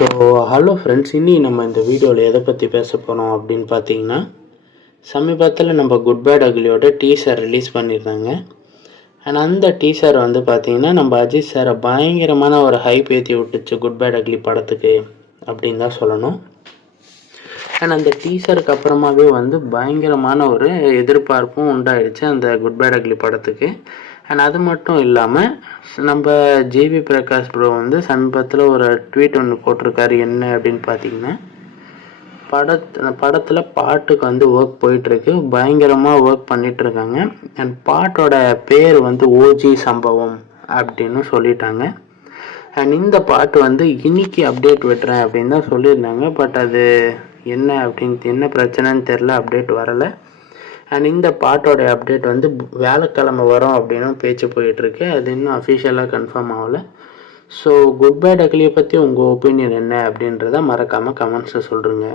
So hello friends இன்னி நம்ம இந்த வீடியோவில் எதை பற்றி பேச போகிறோம் அப்படின்னு பார்த்தீங்கன்னா சமீபத்தில் நம்ம குட் பேட் அகிலியோட டீசர் ரிலீஸ் பண்ணியிருந்தாங்க. அண்ட் அந்த டீசர் வந்து பார்த்தீங்கன்னா நம்ம அஜித் சாரை பயங்கரமான ஒரு ஹைப் ஏற்றி விட்டுச்சு குட் பேட் அக்லி படத்துக்கு அப்படின்னு தான் சொல்லணும். அண்ட் அந்த டீசருக்கு அப்புறமாவே வந்து பயங்கரமான ஒரு எதிர்பார்ப்பும் உண்டாயிடுச்சு அந்த குட் பேட் அக்லி படத்துக்கு. அண்ட் அது மட்டும் இல்லாமல் நம்ம ஜேபி பிரகாஷ் ப்ரோ வந்து சமீபத்தில் ஒரு ட்வீட் ஒன்று போட்டிருக்காரு என்ன அப்படின்னு பார்த்தீங்கன்னா படத் படத்தில் பாட்டுக்கு வந்து ஒர்க் போயிட்டுருக்கு. பயங்கரமாக ஒர்க் பண்ணிகிட்ருக்காங்க அண்ட் பாட்டோட பேர் வந்து ஓஜி சம்பவம் அப்படின்னு சொல்லிட்டாங்க. அண்ட் இந்த பாட்டு வந்து இன்னைக்கு அப்டேட் விட்டுறேன் அப்படின்னு தான் சொல்லியிருந்தாங்க. பட் அது என்ன அப்படின்னு என்ன பிரச்சனைன்னு தெரில அப்டேட் வரலை. அண்ட் இந்த பாட்டோட அப்டேட் வந்து வியாழக்கிழமை வரும் அப்படின்னும் பேச்சு போயிட்டுருக்கு. அது இன்னும் அஃபிஷியலாக கன்ஃபார்ம் ஆகலை. ஸோ குட் பை டக்லியை பற்றி உங்கள் ஒப்பீனியன் என்ன அப்படின்றத மறக்காமல் கமெண்ட்ஸை சொல்கிறேங்க